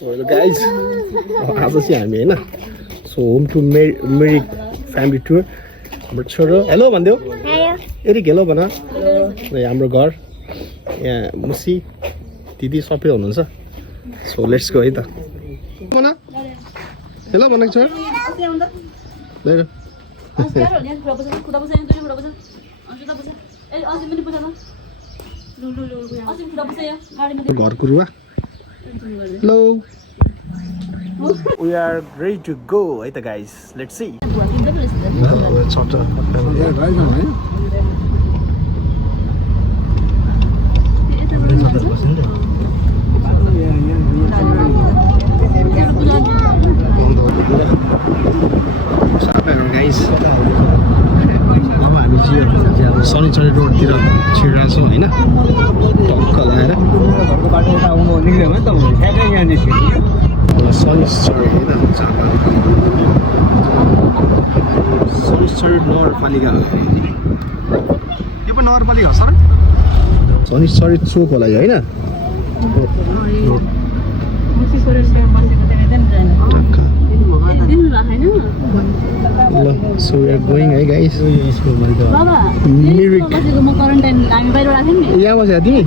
So guys, आज चाहिँ हामी हैन सो होम टु मेरी फ्यामिली टुर हाम्रो छोरो हेलो भन्दियो एरिक हेलो भन हाम्रो घर यहाँ मुसी दिदी सबै हुनुहुन्छ सो लेट्स गो है त भन हेलो भनेको छ घर कुरुवा hello We are ready to go, right, guys? Let's see. Shanichari रोडतिर छिरेको छौँ होइन टक्क लगाएर शनिचरी नगरपालिका हो यो पनि नगरपालिका हो सर शनिचरी चोक होला यो होइन So we are going, hey guys. Mirik. Yeah, was that me?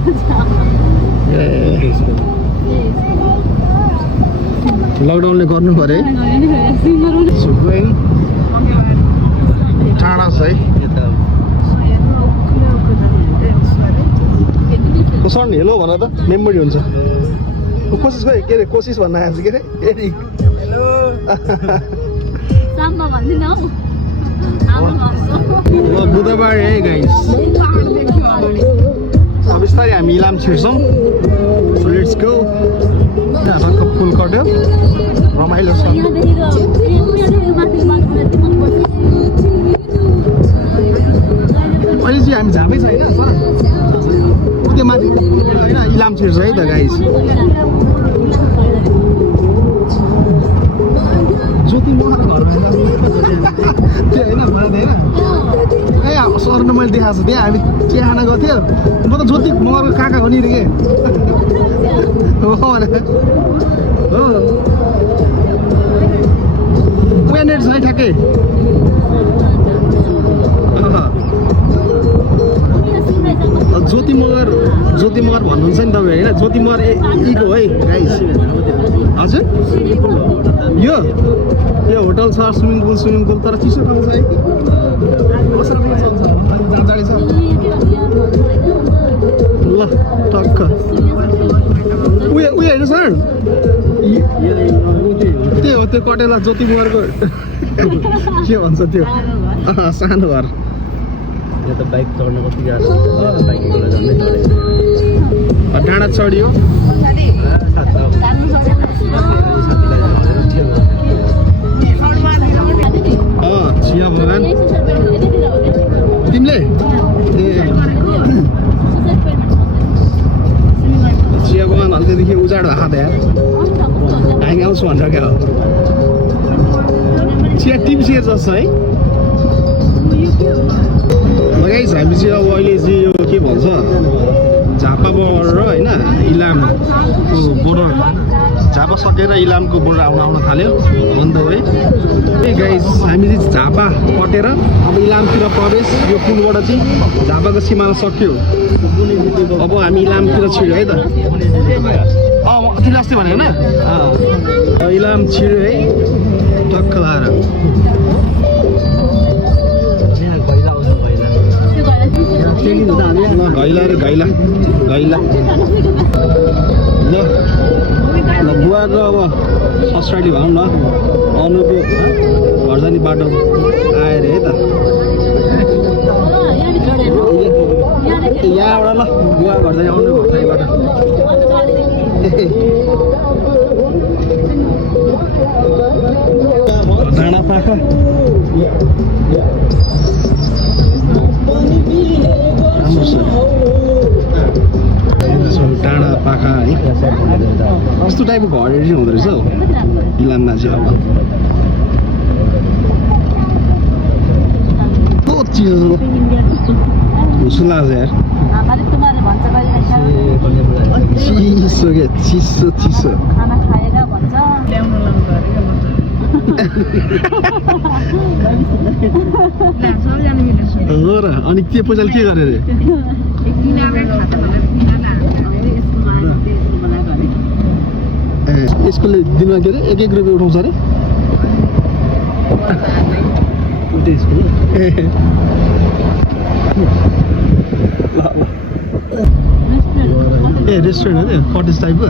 Lockdown le गर्नु पर्यो So going. टाढा छ है सर नि हेलो भन त मेमोरी हुन्छ कोसिस गए के रे कोसिस भन्न आएछ के रे एरिक हेलो साम्बा भन्दिन हौ बुधबार है गाइस अब बिस्तारै हामी इलाम छिर्छौँ सो लेट्स गो टक्क फुल कट्यो रमाइलो छ अहिले चाहिँ हामी झापै छैन सर त्यो माथि होइन इलाम छिर्छ है त गाइस ज्योति मगर घर त्यो होइन ए सर न मैले देखाएको छु त्यहाँ हामी चिया खाना गएको थियो म त ज्योति मगरको काका हो नि रे के हो नेट छ है ठ्याक्कै ज्योति मगर भन्नुहुन्छ नि तपाईँ होइन ज्योति मगर इको है गाइस हजुर यो होटल छ स्विमिङ पुल तर चिसो ठाउँ छ है ल टक्क उयो होइन सर त्यो हो त्यो कटेला ज्योति मगरको के भन्छ त्यो सानो घर यो त बाइक चढ्न कति गाह्रो डाँडा चढियो चिया बगान तिमीले चिया बगान हल्कैदेखि उजाड भएको त यार हामी आउँछु भनेर क्या हो चिया टिप्सिएर जस्तो है गाइस हामी चाहिँ अब अहिले चाहिँ यो के भन्छ झापाबाट होइन इलामको बोर्डर झापा सकेर इलामको बोर्डर आउन थाल्यो अन्त है गाइस हामी चाहिँ झापा कटेर अब इलामतिर प्रवेश यो पुलबाट चाहिँ झापाको सिमाना सक्यो अब हामी इलामतिर छिर्यो है त तिमीले अस्ति भने होइन इलाम छिर्यो है टक्क लगाएर घैला र घैला ल बुवाको अब ससुराली भनौँ न अनुको घर जाने बाटो आएर है त यहाँबाट ल बुवा घर जाने आउनु घर जाने बाटो डाँडा पाखा डाँडा पाखा है कस्तो टाइपको घरहरू चाहिँ हुँदो रहेछ हौ इलाममा चाहिँ अब चिसो लाग्छ यार चिसो क्या चिसो हुन्छ ल्याउनु लाउनु पर्यो हो र अनि के पैसाले के गरे रे ए यसकोले दिनमा के अरे 1-1 रुपियाँ उठाउँछ अरे ए रेस्टुरेन्ट हो त्यो कटेज टाइपको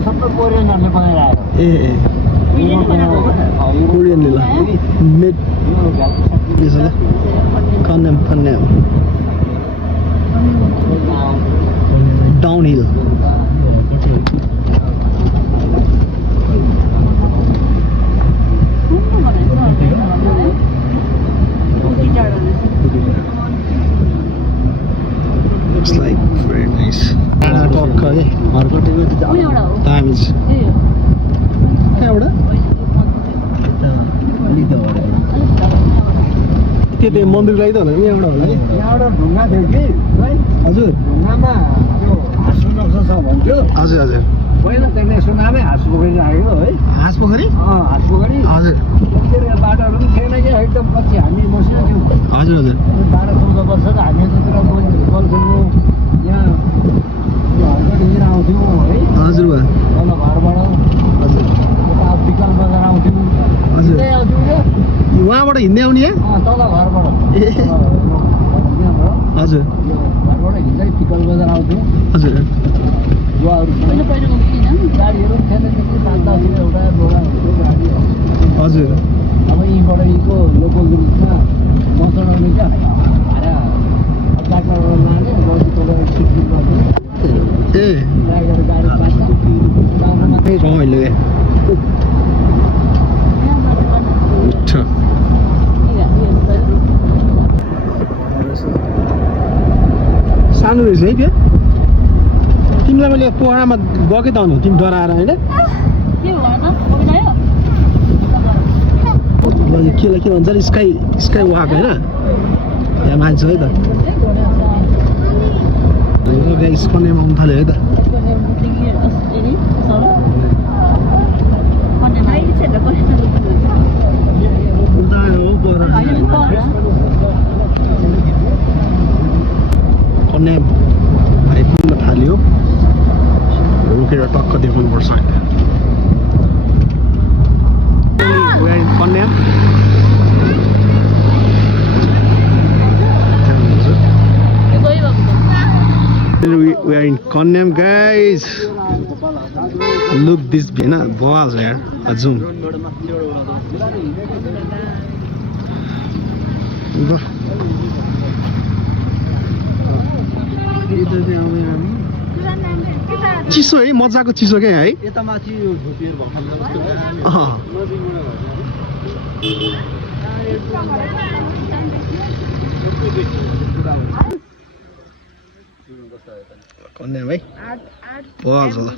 सबै कोरियनहरूले बनाइरहेको ए कोरियनले ल मेड यसो ल Kanyam down hill Looks like very nice. टक्क है दामी छ कहाँबाट त्यो मन्दिर लागि त होला यहाँबाट होला है यहाँबाट ढुङ्गा थियो कि हजुर ढुङ्गामा त्यो हाँस नक्सा छ भन्थ्यो हजुर हजुर पहिला त्यहाँ यसो नामै हाँस पोखरी राखेको है हाँस पोखरी हाँस पोखरी हजुर के अरे बाटोहरू पनि थिएन कि एकदम पछि हामी बसेको थियौँ हजुर हजुर 12-14 वर्ष त हामी यतातिर बल खेल्नु यहाँ हर्कट आउँथ्यौँ है हजुर तल घरबाट हजुर उता विकल बजार आउँथ्यौँ हजुर त्यही आउँथ्यौँ क्या उहाँबाट हिँड्दै आउने यहाँ तल घरबाट ए हजुर घरबाट हिँड्दै विकल बजार आउँथ्यौँ हजुर गुवाहरू गाडीहरू पनि थिएन त्यति बाँध्दा थियो एउटा डोराहरूको गाडी हजुर अब यहीँबाट यहीँको लोकल रूपमा नचढाउने क्या भाडा बाटोबाट लाने बजी तल सिक्किम गर्ने ए ड्राइभर गाडी बाँध्दा रमाइलो ए अच्छा सानो रहेछ है त्यो तिमीलाई मैले पोखरामा गएकै त हुनु तिमी डराएर होइन के भन्छ अरे स्काई वाक होइन यहाँ मान्छे है त स्कनेमा आउनु थाल्यो है त कन्याम आइपुग्न थाल्यो रोकेर टक्क देखाउनुपर्छ Kanyam We are in Konyam, guys. Look this view, na balls here. A zoom. चिसो है मजाको चिसो क्या है यता माथि यो झोपिएर कन्याम है बल्छ ल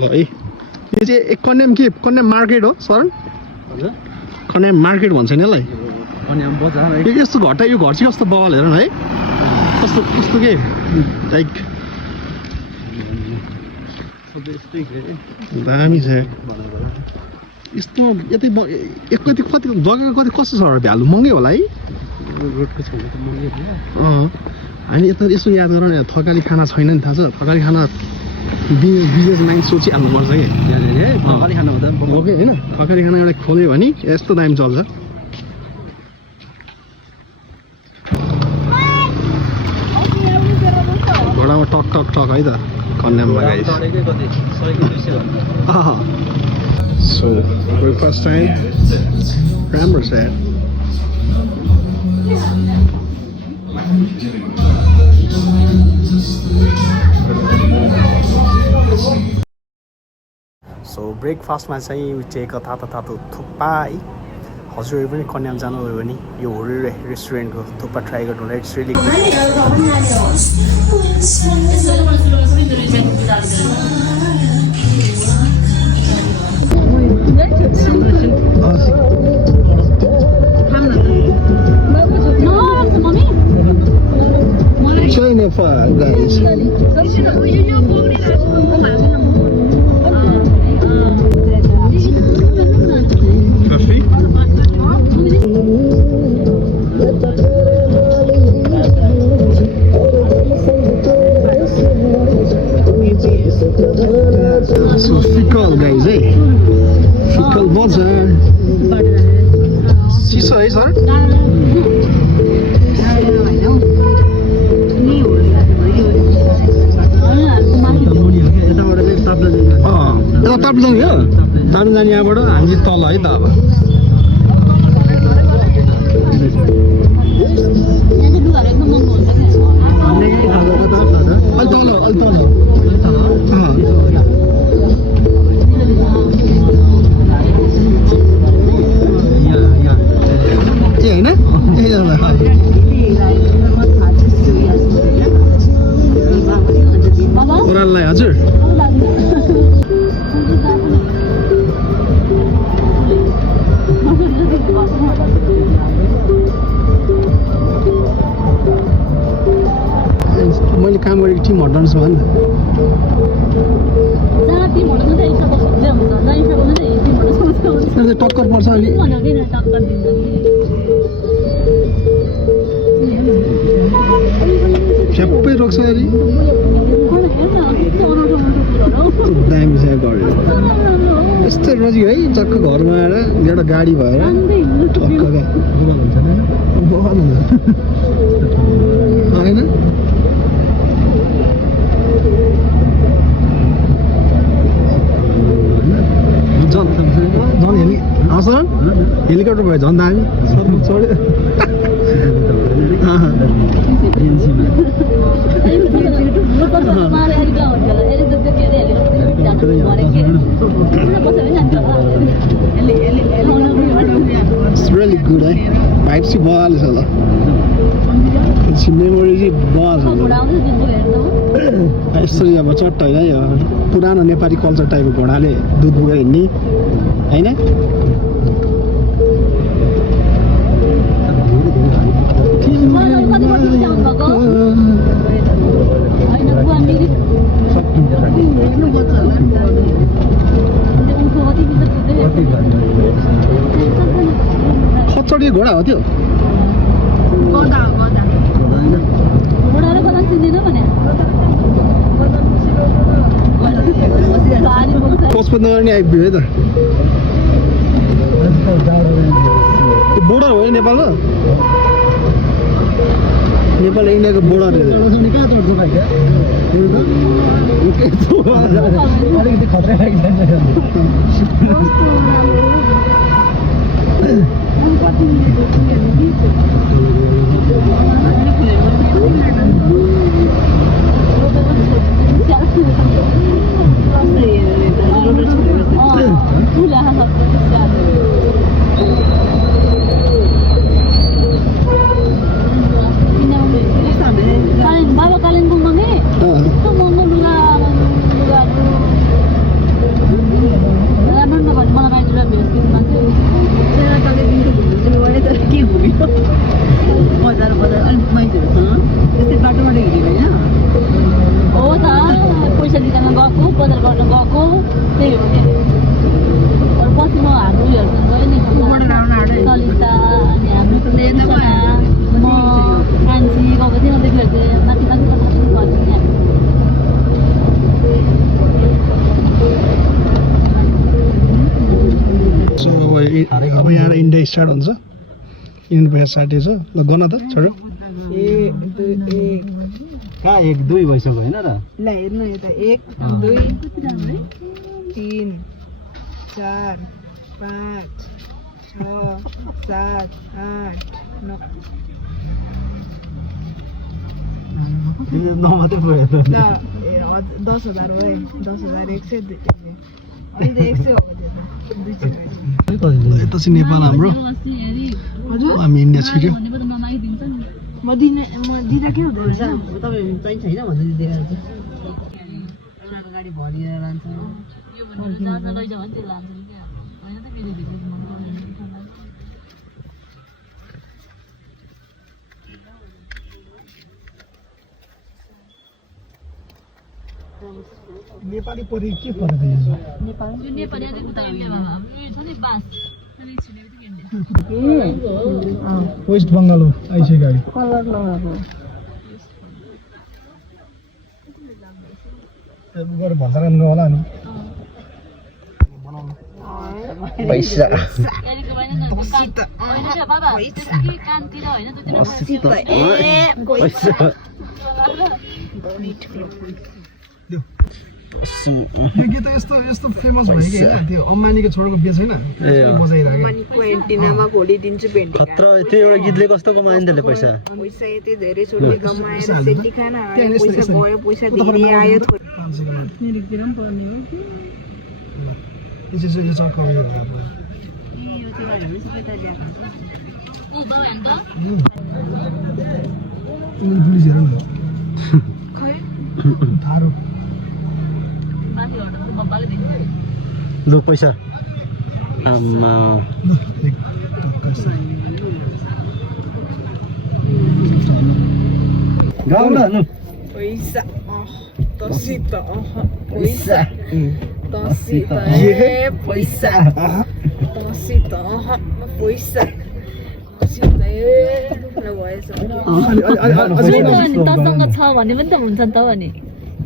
है यो चाहिँ कन्याम के कन्याम मार्केट हो सरन कन्याम मार्केट भन्छ नि यसलाई कन्याम बजार है यस्तो घटा यो घर चाहिँ कस्तो बवाल हेर न है कस्तो कस्तो के लाइक दामी छ यस्तो यतै कति कति जग्गा कति कस्तो छ भ्यालु महँगै होला है रोडको छेउमा त महँगै थियो हामी यता यसो याद गर न थकाली खाना छैन नि थाहा छ थकाली खाना बिजनेस माइन्ड सोचिहाल्नुपर्छ कि थकाली खाना हुँदा हो कि होइन थकाली खाना एउटा खोल्यो भने यस्तो दामी चल्छ घोडामा टक टक टक है त कन्याममा गाइस So, breakfast time. राम्रो छ यार सो ब्रेकफास्टमा चाहिँ उठेको तातो तातो थुक्पा है हजुरहरू पनि कन्याम जानुभयो भने यो होटल रेस्टुरेन्टको थुक्पा ट्राई गर्नु होला इट्स रियली छैन Nepal, guys. Coffee? So fickle, guys, eh? Fickle bazar. चिसो है सर यता ताप्नु जाने हो ताप्नु जाने यहाँबाट हामी तल है त अब अलि तल ए होइन ओह्रालोलाई हजुर मैले काम गरेको टिम हटाउनुहोस् भयो नि त टक्कर पर्छ अलि ठ्याप्पै रोक्छ अलि दामी छ गऱ्यो यस्तै रोजी है चक्क घरमा आएर एउटा गाडी भएर टक्क होइन झन् हेली सर हेलिकप्टर भयो झन् दामी चढ्यो It's really good, eh? Vibes चाहिँ बवाल छ ल मेमोरी चाहिँ बवाल छ यसरी अब चट्ट होइन यो पुरानो नेपाली कल्चर टाइपको घोडाले दुध बोकेर हिँड्ने होइन खच्चडी घोडा हो त्यो पचपन्न गर्ने आइपुग्यो है त बोर्डर हो नेपालको नेपाल इन्डियाको बोर्डर अलिकति खतरा बाबा कालिम्पोङमा नि कस्तो महँगो लुगा राम्रो नभने मलाई बाहिर भेट्छु मान्छे बजार बजार अलिक मान्छेहरूसँग त्यस्तै बाटोबाट हिँडेको होइन हो त पैसा निकाल्न गएको बजार गर्न गएको त्यही हो नि पछि म हाम्रो उयोहरूसँग गएँ नि सलिता अनि हाम्रो म कान्छी गएको थिएँ अन्त माथि माथि गर्थ्यो नि अब यहाँ इन्डिया स्टार्ट हुन्छ इन्डियन पैसा साटिएछ ल गर्न त छोडो कहाँ 1 2 भइसक्यो होइन र ल हेर्नु यता 1 2 3 4 5 6 7 8 9 न मात्रै भयो ल 10,000 भयो 10,100 अहिले त 100 हो त्यो यता चाहिँ नेपाल हाम्रो हामी इन्डिया छिर्यो म दिँदा के हुँदैन तपाईँ चाहिन्छ होइन भन्दै दिएर गाडी भरिएर लान्छ लैजाऊ भने त्यो लान्छ नि क्या होइन त केटी नेपाली परि के पर्छ यो नेपाली अझै उता इन्डियामा छ नि बास वेस्ट बङ्गाल हो आइसक्यो गाडी कलर लगाएको गएर भन्छ राम्रो होला नि पैसा यहाँनिर भएन न होइन क्या बाबा त्यसकै कानतिर होइन पैसा यो गीत यस्तो यस्तो फेमस भयो कि होइन त्यो अम्बानीको छोडेको बिहे छैन बजाइरहेको मनीको एन्टिनामा घोडिदिन्छु भेन्डी खतरा त्यो एउटा गीतले कस्तो कमायो नि त्यसले पैसा पैसा यति धेरै चोटि कमाएर सेटी खान आयो पैसा गयो पैसा दिने आयो 500 को नोट निरिकतिर पनि पर्ने हो कि यो चक्क उयो होला यो चाहिँ भने सबै त ल्याएको ऊ बाउ हेर्नु त पुलिस हेर न खै थारो माथि हटाउँछु बब्बाले दिन्छ लु पैसा आमा गाउँ न पैसा तसित पैसा तसित पैसा तसित पैसा तसित भएछ तसँग छ भने पनि त हुन्छ नि त अनि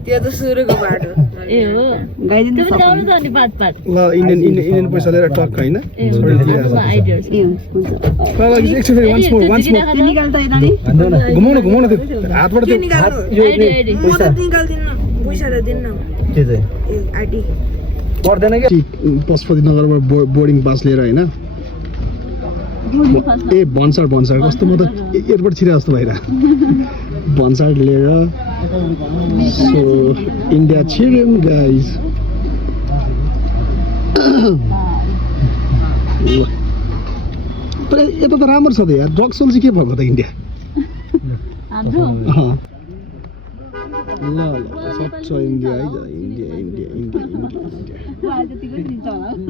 त्यो त सुरुको बाटो ए हो गाइदिनु त आउनु त अनि पाट पाट ल इन्डियन पैसा लिएर टक हैन ए हुन्छ आइडियाहरु once more निकाल त यता नि घुमाउन त्यो हातबाट के निकाल्नु म त निकाल्दिन पैसा त दिन्न के चाहिँ ए आइडी पर्दैन के पशुपति नगरबाट बोर्डिङ पास लिएर हैन ए भन्सार कस्तो म त एयरपोर्ट छिरे जस्तो भइरा भन्सार लिएर सो इन्डिया छिर्यौं गाइस तर यता त राम्रो छ त यार ड्रग्स चाहिँ के भएको त इन्डिया हाम्रो ल सच्च इन्डिया है India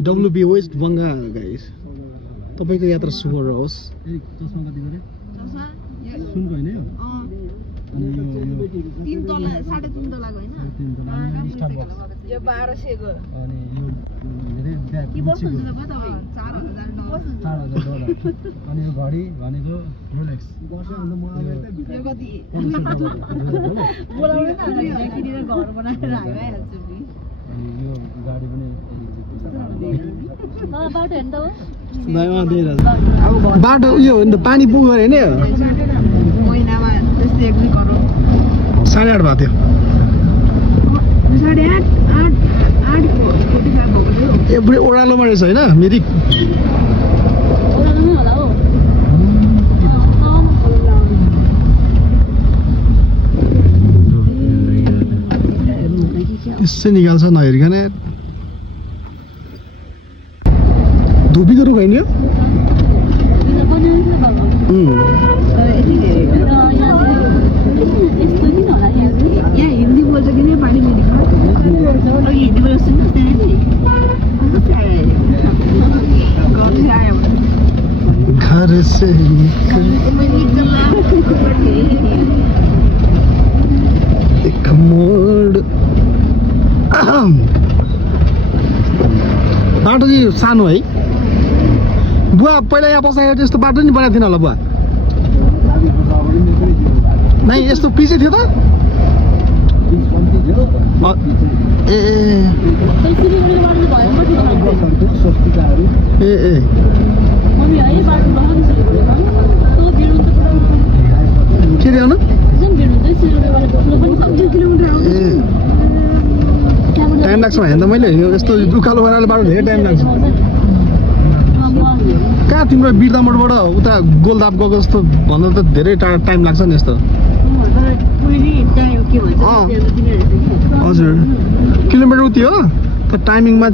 WB West Bengal guys तपाईको यात्रा शुभ रहोस् सुनको हैन यो अनि यो 3 तला 3.5 तलाको हैन यो 1200 को अनि यो धेरै के बस्नुहुन्छ त कता हो $4000 अनि यो घडी भनेको रोलेक्स यो कति बोलाउनु त हामीलाई किनेर घर बनाएर आइहाल्छु नि अनि यो गाडी पनि बाटो हेर्नु त हो बाटो उयो हो नि त पानी पुग्यो हैन महिनामा त्यस्तै 1 करोड 8.5 भएको थियो 8.5 को 45 भएको थियो ए बुढी ओडालोमा रहेछ हैन मिरिक ओरालमै होला हो यसै निकाल्छ नहेरिकन धुपी त रुख हैन यो यहाँ हिन्दी बोल्छ कि नेपाली मिरिकमा हिन्दी बोल्छ घर से एक मोड बाटो चाहिँ सानो है बुवा पहिला यहाँ बस्दाखेरि यस्तो बाटो नि बनाएको थिएन होला बुवा नै यस्तो पिछे थियो त ए ए ए मम्मी है बाटो बगान सिलगढीमा तो भिड हुन्छ के रे आउनु जुन भिड हुन्छ सिलगढीबाट बस्नु पनि 2 किलोमिटर हो ए टाइम लाग्छ भने त मैले यस्तो उकालो ओह्रालो बाटो धेरै टाइम लाग्छ कहाँ तिम्रो बिर्दामोडबाट उता गोलदाप गएको जस्तो भन्दा त धेरै टाइम लाग्छ नि यस्तो हजुर किलोमिटर उति हो तर टाइमिङमा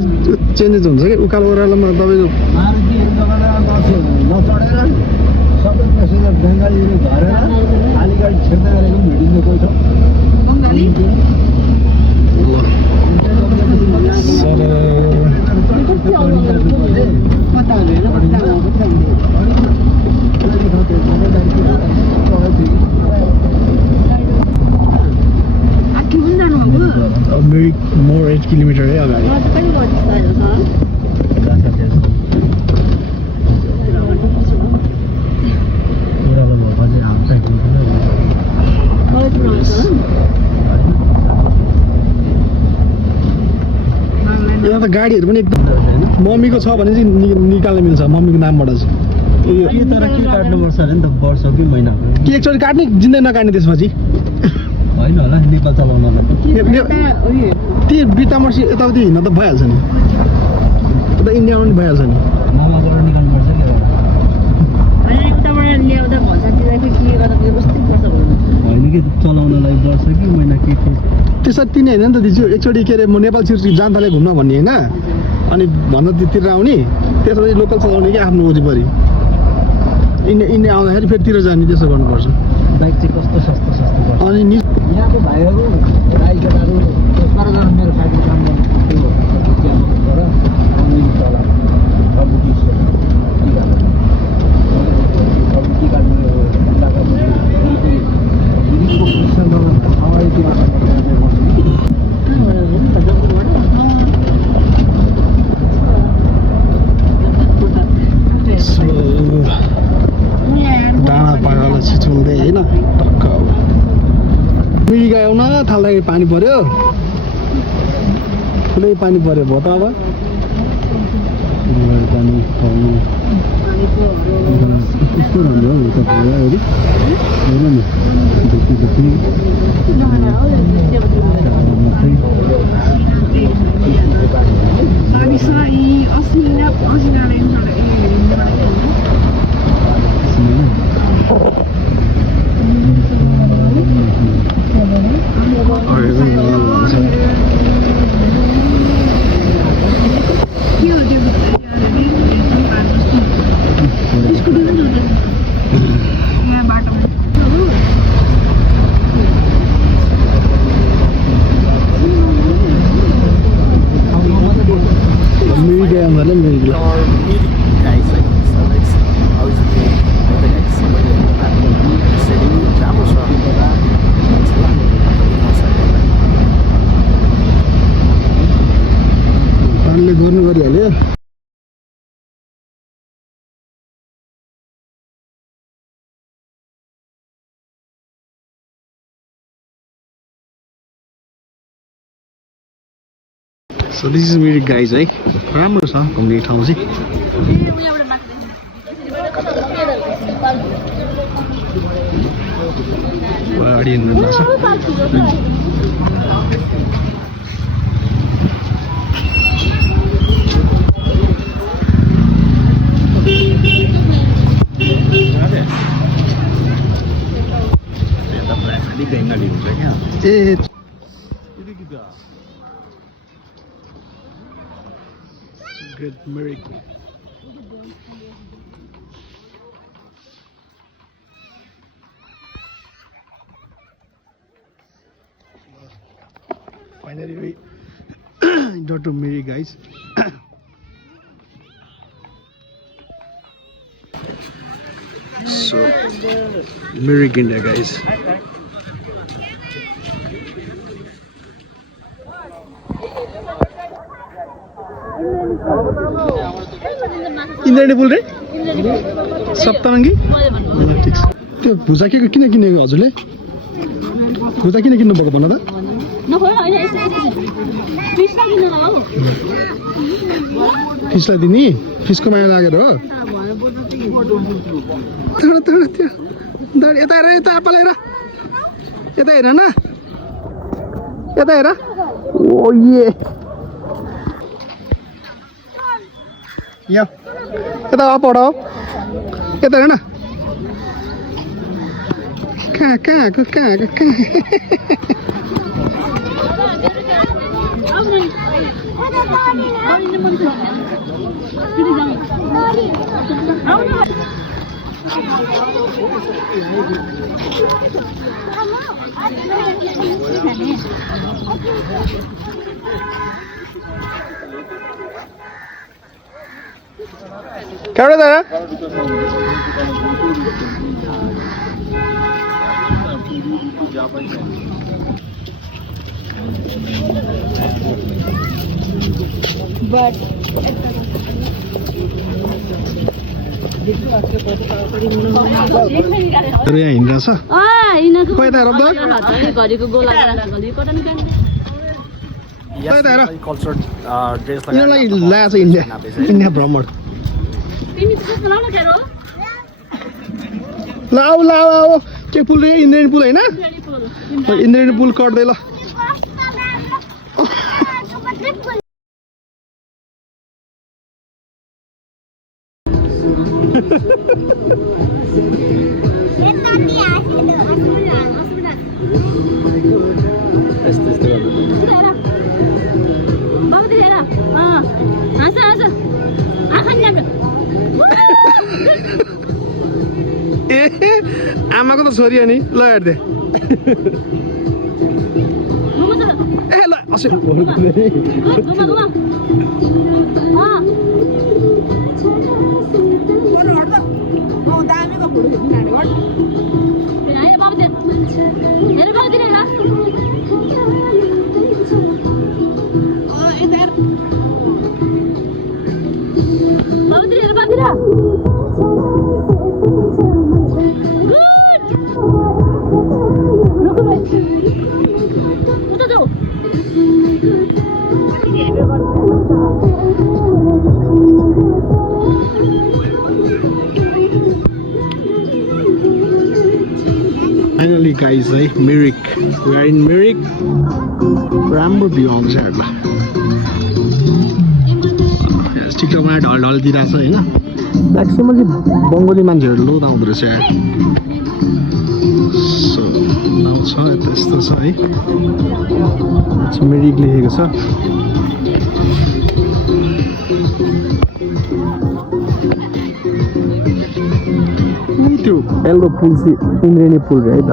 चेन्जेस हुन्छ कि उकालो ओह्रालोमा तपाईँको नचढेर सबै पेसेन्जर बङ्गालीहरू झरेर अलिकति छिर्दै गरेको भिडियो कोही छ मिरिक मोर 8 किलोमिटर है अगाडि यहाँ त गाडीहरू पनि एकदम मम्मीको छ भने चाहिँ निकाल्न मिल्छ मम्मीको नामबाट चाहिँ तर के काट्नुपर्छ अरे नि त वर्ष कि महिना के एकचोटि काट्ने जिन्दै नकाट्ने त्यसपछि होइन होला नेपाल चलाउनलाई ती बिटामर्सी यताउति हिँड्न त भइहाल्छ नि यता इन्डियामा पनि भइहाल्छ नि मामाबाट निकाल्नुपर्छ होइन कि चलाउनलाई वर्ष कि महिना के त्यसरी तिनी होइन नि त दिजु एकचोटि के अरे म नेपाल छिर्छु जान थालेँ घुम्न भन्ने होइन अनि भन्दा तिर आउने त्यसपछि लोकल चलाउने कि आफ्नो वरिपरि इन्डिया आउँदाखेरि फेरि तिर जाने त्यसो गर्नुपर्छ बाइक चाहिँ कस्तो सस्तो सस्तो पर्छ अनि यहाँको भाइहरू राई केटाहरू 12जना मेरो फ्याक्ट्री काम डाँडा पाकालाई छिचोल्दै होइन टक्क मिरिक आउन थाल्दाखेरि पानी पर्यो ठुलै पानी पर्यो भयो त अब पानी पाउनु कस्तो राम्रो हो तपाईँहरू हेर नि गर्नु गरिहाल्यो So this is Mirik guys है राम्रो छ घुम्ने ठाउँ चाहिँ गाडी हिँड्नु लाग्छ ए Good miracle. Finally we got to Mirik guys. So Mirik India guys. Indrani बोल रे सप्तरङ्गी ठिक छ त्यो भुजा के किन किनेको हजुरले भुजा किन किन्नु भएको भन त फिसलाई दिने फिसको माया लागेर हो यता हेर यता आप्पा हेर यता हेर न यता हेर ओ ये यता पढ यता हेर न कहाँको Kau dah? But तर यहाँ हिँडिरहेछ खोइ त हेर त घरीको गोला घरी कता निकाल्ने खोइ त हेर कल्चर ड्रेस यिनीहरूलाई ल्याएछ इन्डिया इन्डिया भ्रमण तिमी चाहिँ लाउन खेरो ल आऊ ल आऊ आऊ के पुल रे इन्द्रेणी पुल होइन इन्द्रेणी पुल कट्दै ल ए आमाको त छोरी हो नि ल हेर्दे ए ल असि Finally guys, Mirik. We are in Mirik. राम्रो भ्यू आउँछ हेर्ला टिकटकमा ढल दिइरहेछ होइन म्याक्सिमम चाहिँ बङ्गाली मान्छेहरू लोद आउँदो रहेछ यार सो नाउ छ यस्तो छ है मिरिक लेखेको छ त्यो एल्डो पुल चाहिँ इन्द्रेणी पुल है त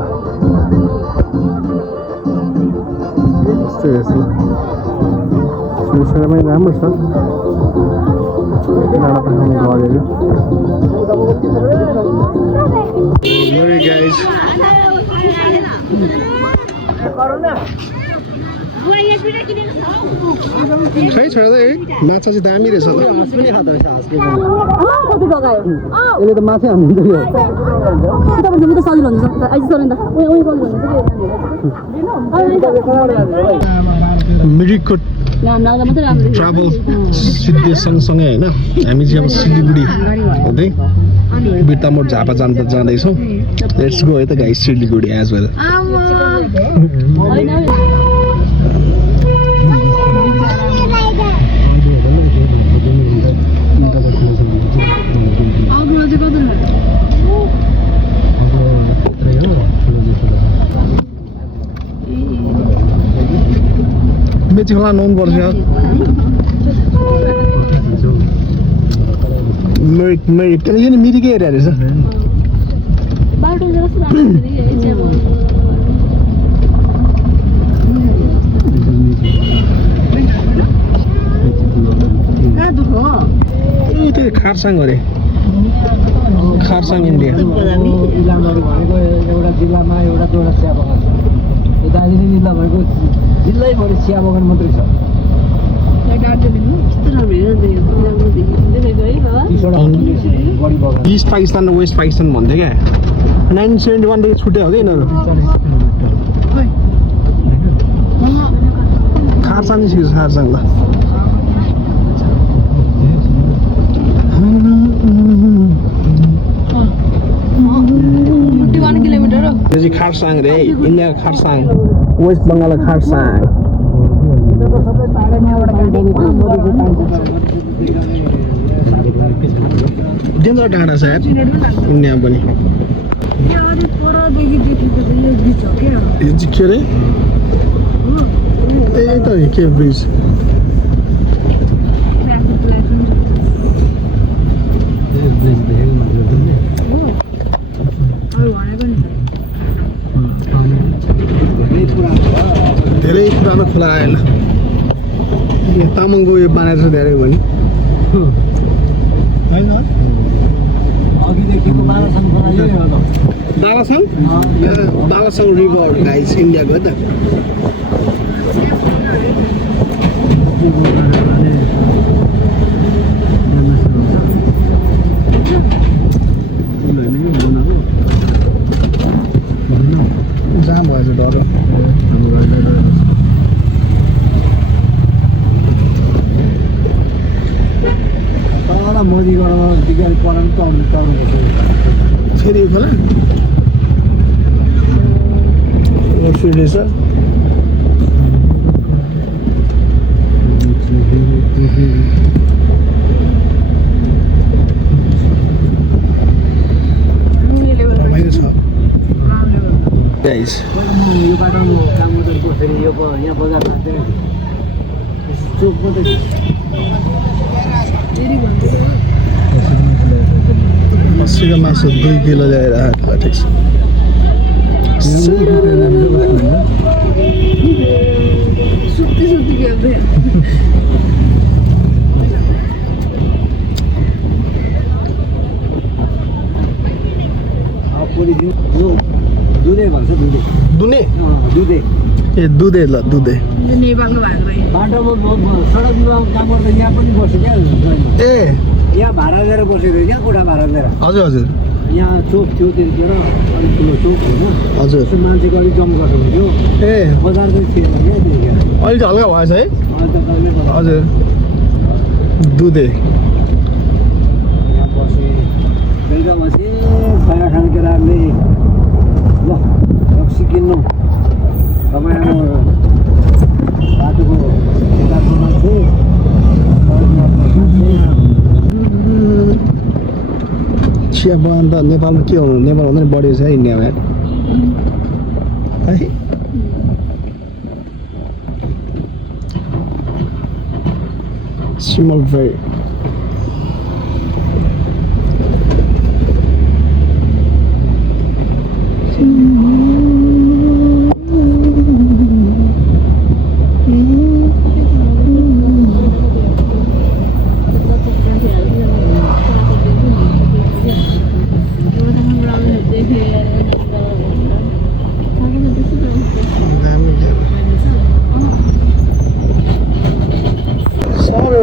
यस्तै रहेछ छेउछाउमा पनि राम्रो छ डाँडा पाखामा घरहरू गाइज खै छोड्दै है माछा चाहिँ दामी रहेछ त यसले त माछै हाल्नुहुन्छ यो सजिलो हुन्छ मिरिकको ट्राभल सिद्धि सँगसँगै होइन हामी चाहिँ अब सिलिगुडी हुँदै बिर्तामोड झापा जाँदैछौँ लेट्स गो है त guys Siliguri as well Mechi खोला नुहाउनुपर्छ मिरिक मिरिक यो नि मिरिकै एरिया रहेछ त्यो खारसाङ अरे खारसाङ इन्डिया इलामहरू भनेको एउटा जिल्लामा एउटा दुईवटा चिया बगान छ यो दार्जिलिङ जिल्ला भएको जिल्लैभरि चिया बगान मात्रै छ इस्ट पाकिस्तान र वेस्ट पाकिस्तान भन्थ्यो क्या 1971 देखि छुट्यो हो कि यिनीहरू खारसाङ निस्किन्छ खारसाङ ल यो चाहिँ खारसाङ रे India Kurseong West Bengal Kurseong danger डाँडा छ यार इन्डिया पनि यो चाहिँ के अरे ए त के ब्रिज धेरै पुरानो खोला आएन तामाङको यो बनाएर छ धेरै भने बालासाङ रिभर गाइस इन्डियाको त जाम भएछ डर तल मजीगढमा बिगारी पढाउनु त आउनु तल फेरि यो खोला फेरि छ रमाइलो छ गाइस यो बाटोमा काम गरेको फेरि यो यहाँ बजार जाँदैन चोक मात्रै मछलीको मासु 2 किलो ल्याएर आएको ठिक छ सुत्ती खेल्दै यो दुधे भन्छ दुधे दुने दुधे ए दुधे ल दुधे नेपालको भाग रह्यो बाटोमा सडक विभागमा काम गर्दा यहाँ पनि बस्यो क्या ए यहाँ भाडा लिएर बसेको क्या कोठा भाडा लिएर हजुर हजुर यहाँ चोक थियो त्यतिखेर अलिक ठुलो चोक होइन हजुर त्यसो मान्छेको अलिक जमघट हुन्थ्यो ए बजार चाहिँ थिएन क्या त्यतिखेर अहिले चाहिँ हल्का भएछ है अहिले त डल्लै बजार हजुर दुधे यहाँ बसेँ बेलुका बसेँ खैरा खाने केटाहरूले ल रक्सी किन्नु तपाईँ अब बाटोको किताबको मान्छे चिया बगान त नेपालमा के हुनु नेपालभन्दा पनि बढी छ इन्डियामा है स्मल भेरी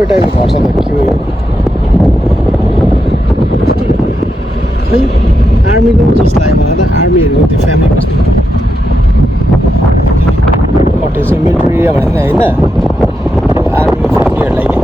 टाइपको घर छ त के हो है आर्मीको जस्तो लाग्यो मलाई त आर्मीहरूको त्यो फ्यामिली बस्ने कटेज चाहिँ मिलिट्री एरिया भनेर होइन आर्मीको फ्यामिलीहरूलाई कि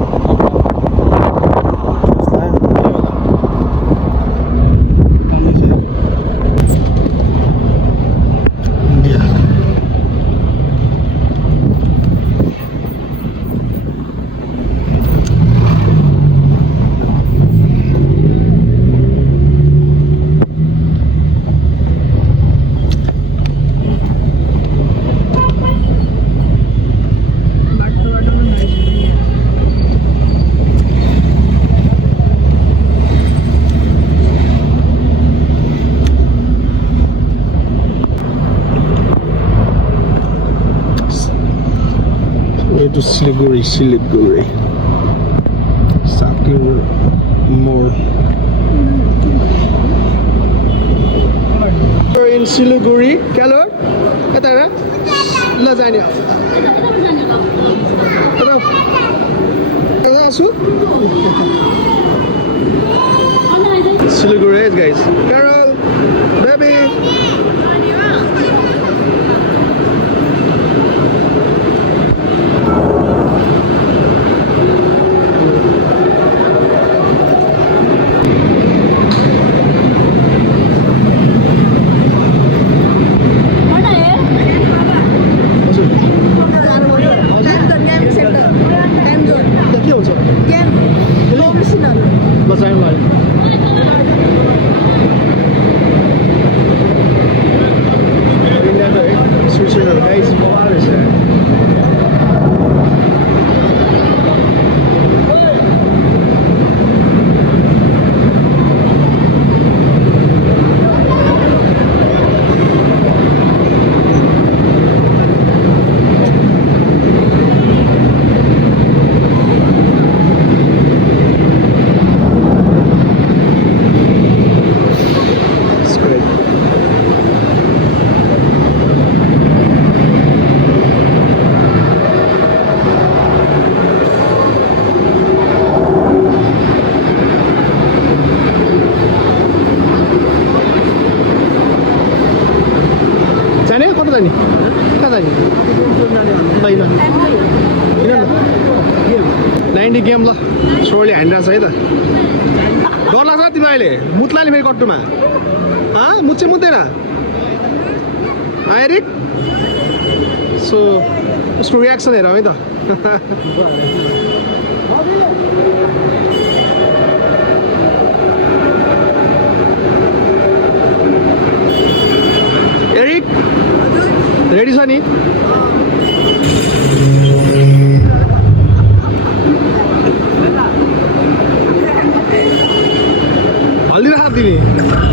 to Siliguri, Sakura more. We're in Siliguri, Kalor. Atara, lasagna. Siliguri, guys. Carol, baby. माइन्डी गेम ल छोरीले हानिरहेको छ है त डर लाग्छ तिमीलाई अहिले मुत्ला नि मेरो कट्टुमा मुच्छे मुत्दैन एरिक सो उसको रियाक्सन हेरौँ है त एरिक रेडी छ नि हल्दी हात दिने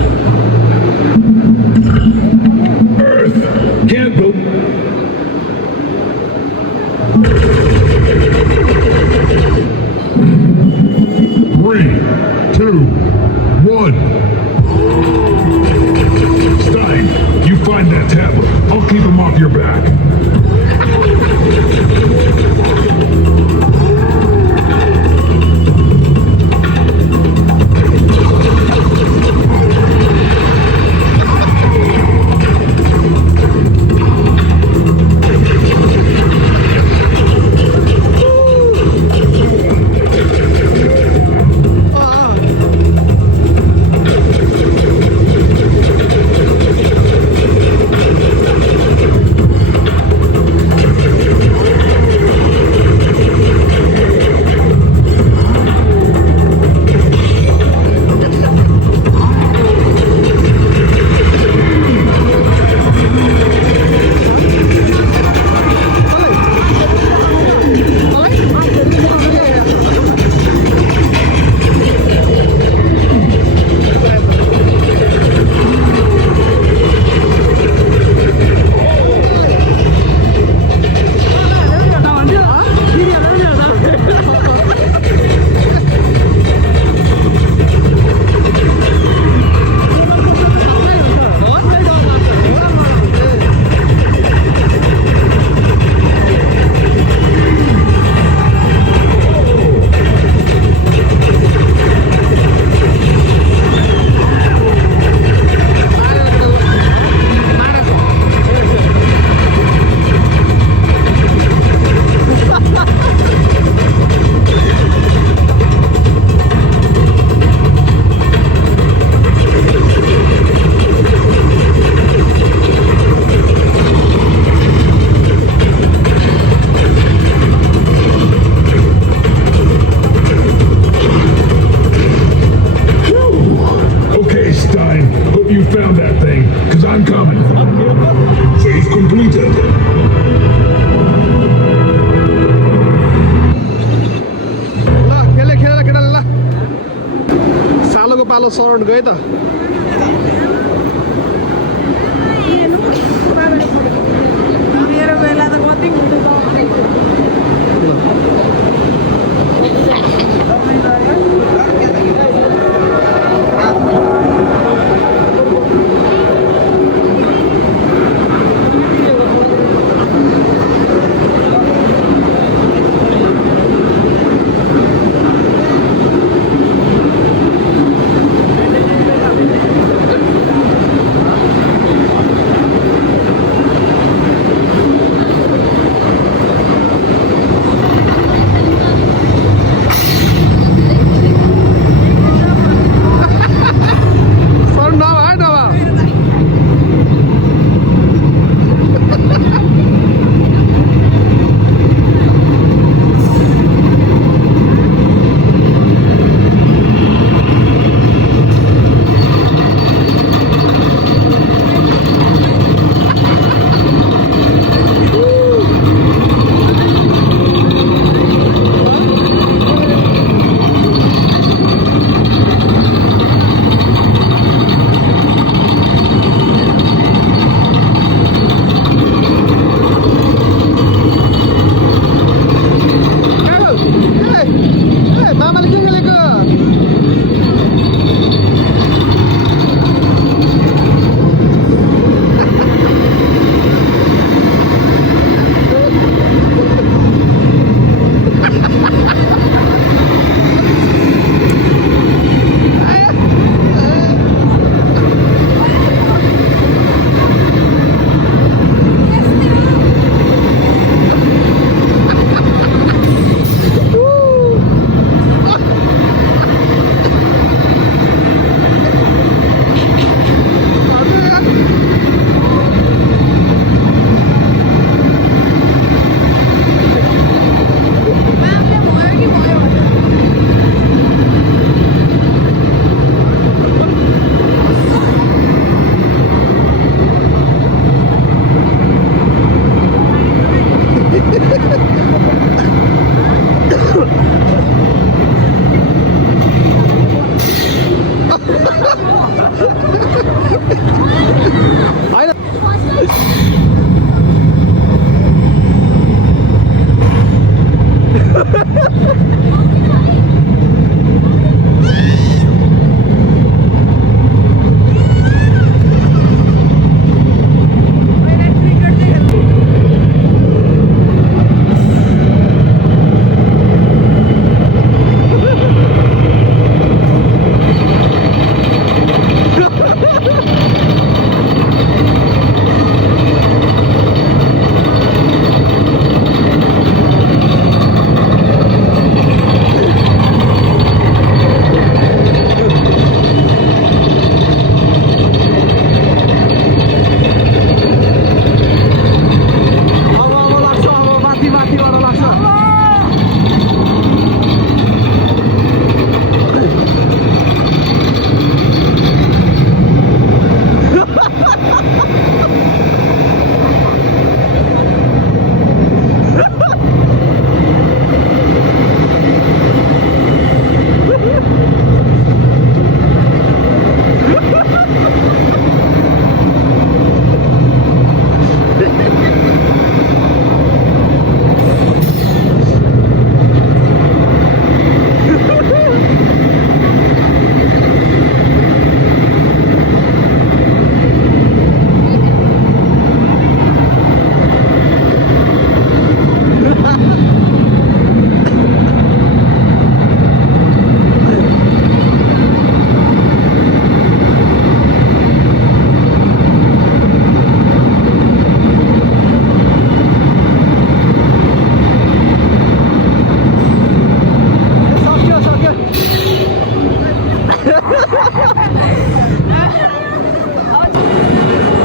सरण गए त मेरो बेला त कति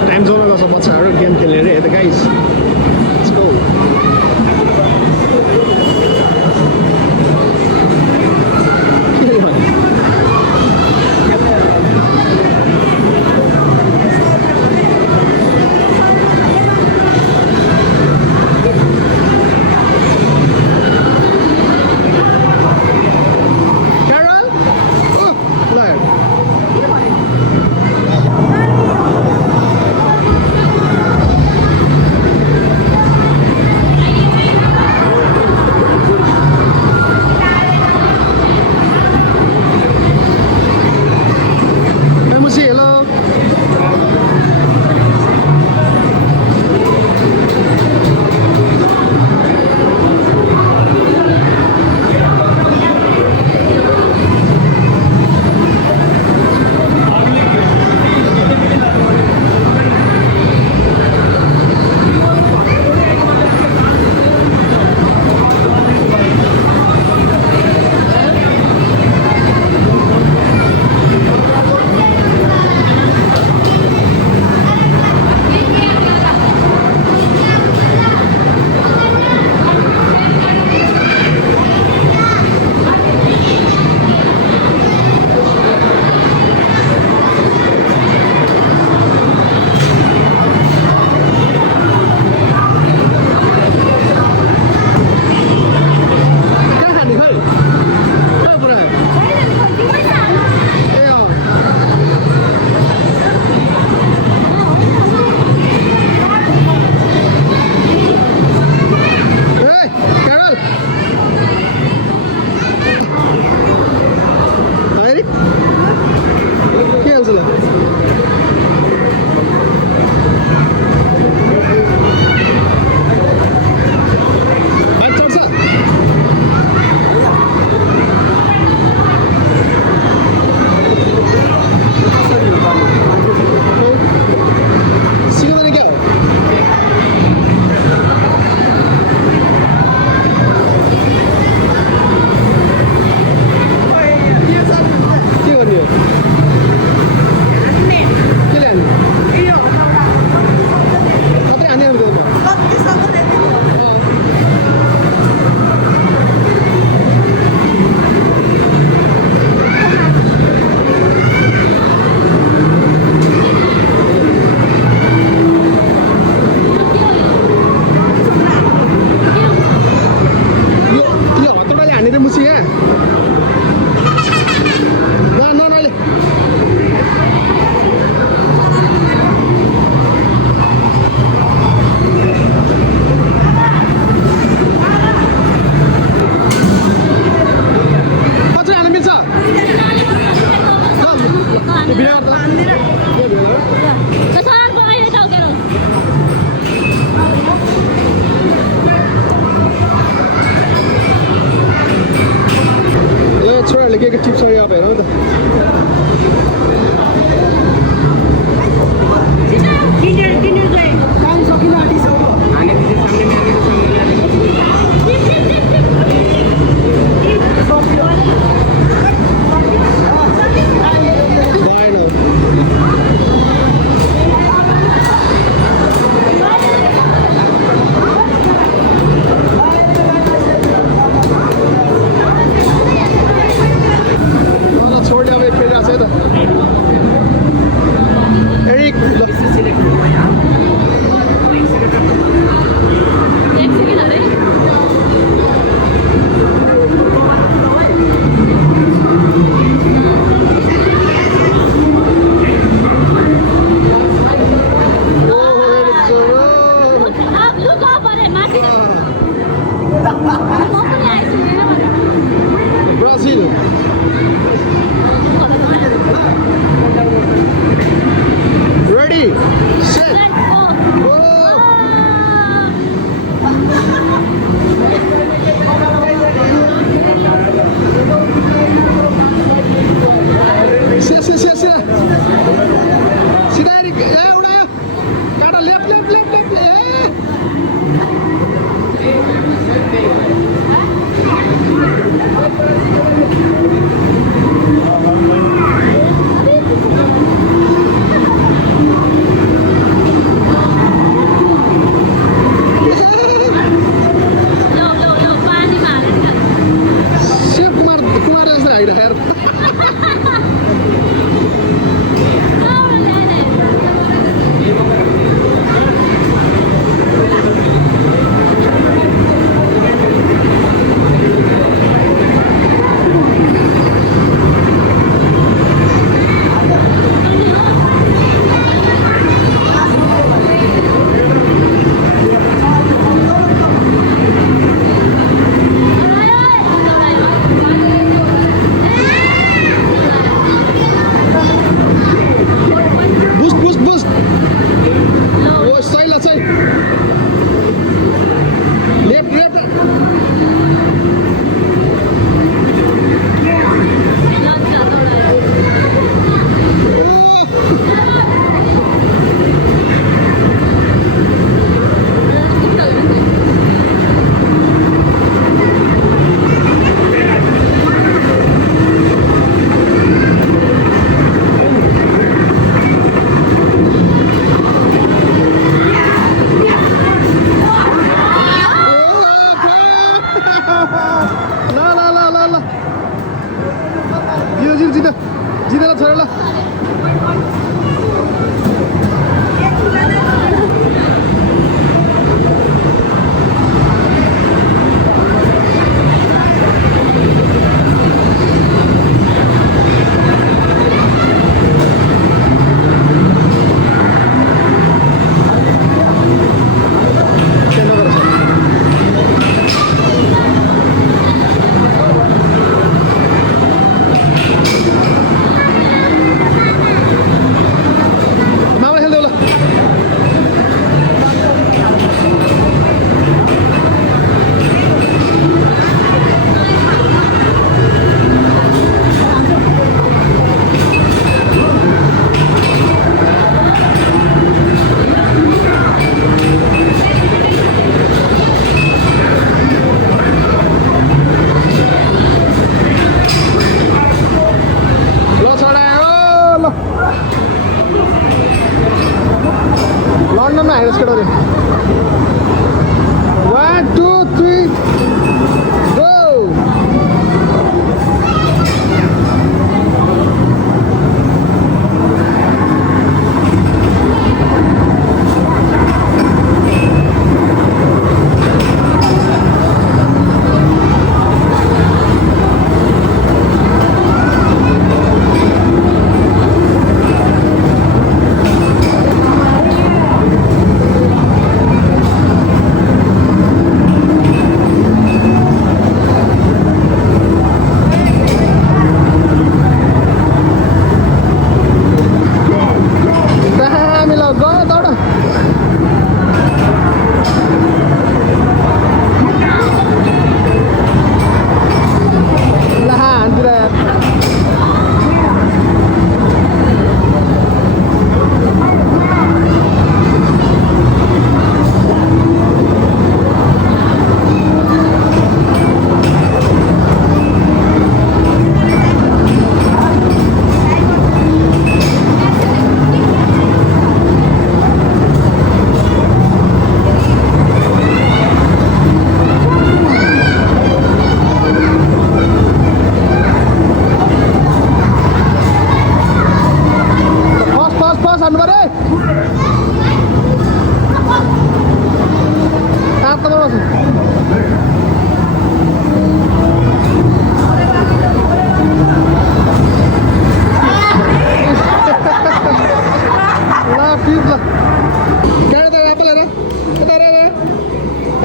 टाइम जोन गर्छ बच्चाहरू गेम खेलेर यता गाइस लेट्स गो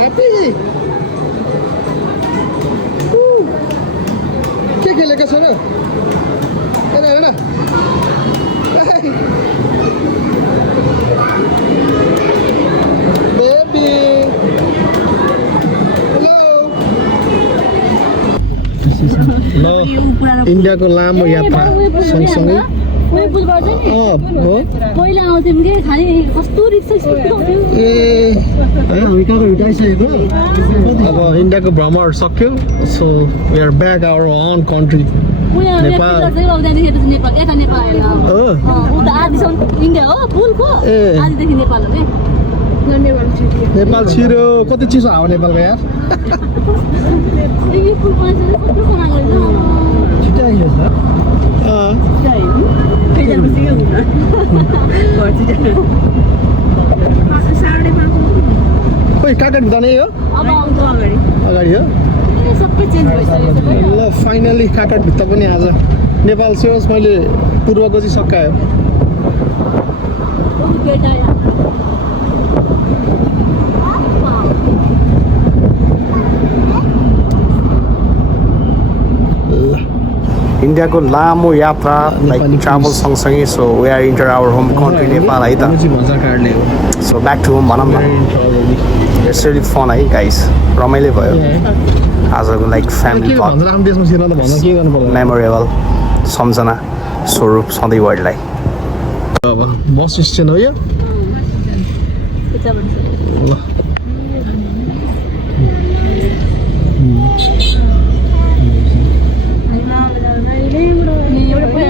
ह्याप्पी के खेलेको छ र हेर हेर बेबी ल इन्डियाको लामो यात्रा सँगसँगै पहिला आउँथ्यौँ कि खालि कस्तो रिक्सा अब इन्डियाको भ्रमण सक्यो so we are back our own country Nepal Nepal यता नेपाल उता आधीसम्म इन्डिया हो पुलको आधीदेखि नेपाल हो क्या नेपाल छिर्यो कति चिसो हावा नेपालको यार यो पुलमा छिटो आइयो सर खोइ काकाट जाने हो अब आउँछ अगाडि हो सबै चेन्ज भइसक्यो ल फाइनली काकाट भित्र पनि आज नेपाल सेवास मैले पूर्वको चाहिँ सकायो इन्डियाको लामो यात्रा लाइक ट्राभल सँगसँगै so we are enter our home country Nepal है त मजा काट्ने हो सो ब्याक टु होम भनौँ न इट्स रियली फन है गाइस रमाइलो भयो आजको लाइक फ्यामिली भन्छ आफ्नो देशमा छिर्न त भन्न के गर्नु पर्ला मेमोरेबल सम्झना स्वरूप सधैँभरिलाई अब बस स्ट्यान्ड हो यो ल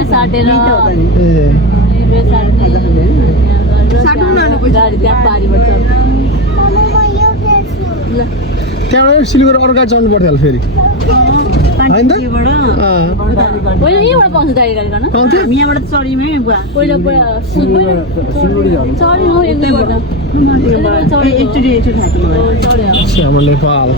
साटेर ए गाडी त्यहाँ पारिबाट त्यहाँबाट सिलगढी अरू गाडी चढ्नु पर्थ्यो होला फेरि होइन त पहिला यहीँबाट पाउँछ दाइ गाडी गर्न पाउँथ्यो यहाँबाट चढ्यौँ है बुवा पहिला चढ्यौँ हो एक दुईपल्ट चढ्यो हाम्रो नेपाल